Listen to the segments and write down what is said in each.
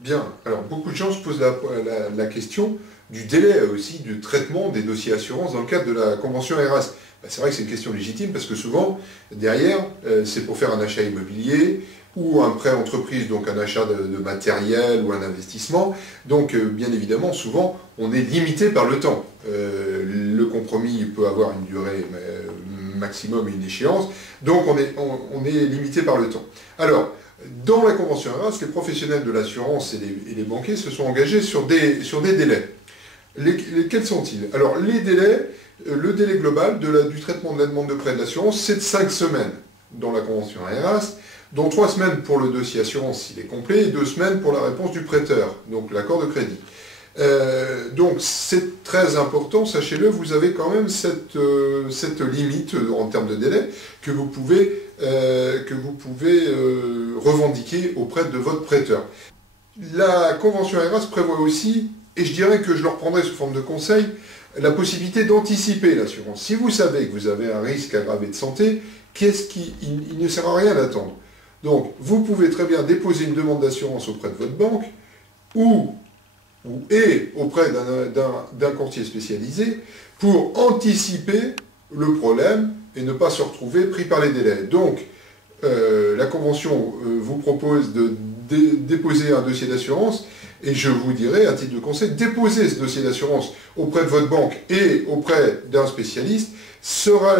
Bien, alors beaucoup de gens se posent la question du délai aussi du traitement des dossiers assurance dans le cadre de la convention ERAS. Ben, c'est vrai que c'est une question légitime parce que souvent, derrière, c'est pour faire un achat immobilier ou un prêt entreprise, donc un achat de matériel ou un investissement. Donc bien évidemment, souvent, on est limité par le temps. Le compromis peut avoir une durée maximum et une échéance, donc on est limité par le temps. Alors, dans la convention ERAS, les professionnels de l'assurance et les banquiers se sont engagés sur des délais. Quels sont-ils? Alors, les délais, le délai global du traitement de la demande de prêt de l'assurance, c'est de 5 semaines dans la convention ERAS, dont 3 semaines pour le dossier assurance s'il est complet, et 2 semaines pour la réponse du prêteur, donc l'accord de crédit. Donc c'est très important, sachez-le, vous avez quand même cette limite en termes de délai que vous pouvez revendiquer auprès de votre prêteur. La convention ERAS prévoit aussi, et je dirais que je le reprendrai sous forme de conseil, la possibilité d'anticiper l'assurance. Si vous savez que vous avez un risque aggravé de santé, il ne sert à rien d'attendre. Donc vous pouvez très bien déposer une demande d'assurance auprès de votre banque et auprès d'un courtier spécialisé pour anticiper le problème et ne pas se retrouver pris par les délais. Donc, la Convention vous propose de déposer un dossier d'assurance et je vous dirais, à titre de conseil, déposer ce dossier d'assurance auprès de votre banque et auprès d'un spécialiste sera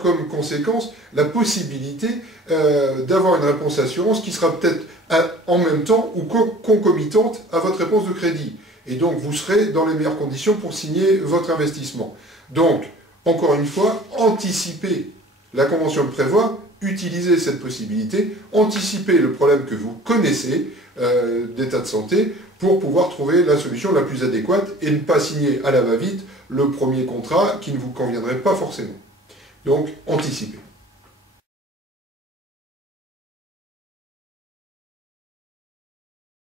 comme conséquence la possibilité d'avoir une réponse assurance qui sera peut-être en même temps ou concomitante à votre réponse de crédit. Et donc vous serez dans les meilleures conditions pour signer votre investissement. Donc, encore une fois, anticipez. La Convention le prévoit, utilisez cette possibilité, anticipez le problème que vous connaissez d'état de santé pour pouvoir trouver la solution la plus adéquate et ne pas signer à la va-vite le premier contrat qui ne vous conviendrait pas forcément. Donc, anticipez.